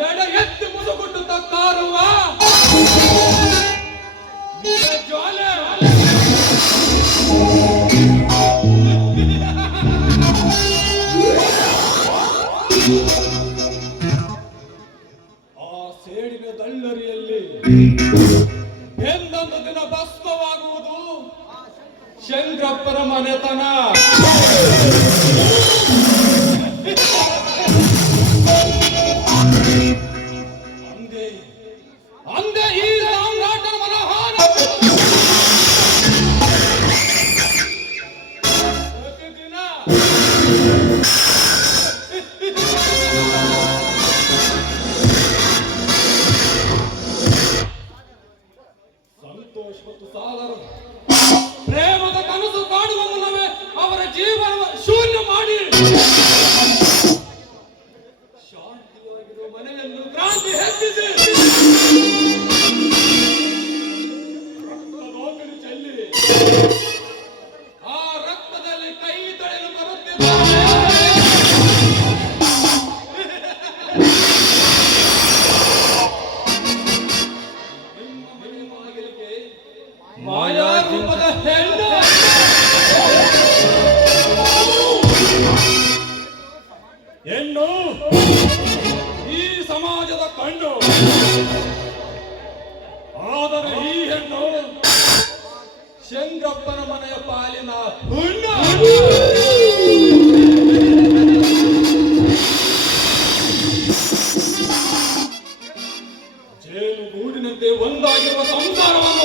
ಎಡ ಎತ್ತಿ ಮುದುಗುಟ್ಟು ವಿಷ ಜ್ವಾಲೆ. ಆ ಸೇಡಿನ ದಳ್ಳರಿಯಲ್ಲಿ ಎಂದೊಂದು ದಿನ ಭಸ್ಮವಾಗುವುದು ಶಂಕರಪ್ಪನ ಮನೆತನ ಸಾಗರ ಪ್ರೇಮದ ಕನಸು ಕಾಡುವ ಮುನ್ನವೇ ಅವರ ಜೀವನ ಶೂನ್ಯ ಮಾಡಿ. ಶಾಂತಿಯಾಗಿರುವ ಮನೆಯನ್ನು ಕ್ರಾಂತಿ ಹೆಚ್ಚಿಸಿ. ರಕ್ತದಲ್ಲಿ ಕೈ ತಡೆಯಲು ಬರುತ್ತಿದ್ದಾರೆ. ಹೆಣ್ಣು, ಈ ಸಮಾಜದ ಕಣ್ಣು. ಆದರೆ ಈ ಹೆಣ್ಣು ಶಂಗಪ್ಪನ ಮನೆಯ ಪಾಲಿನ ಹುಣ್ಣು. ಜೇನು ಗೂಡಿನಂತೆ ಒಂದಾಗಿರುವ ಸಂಸಾರವನ್ನು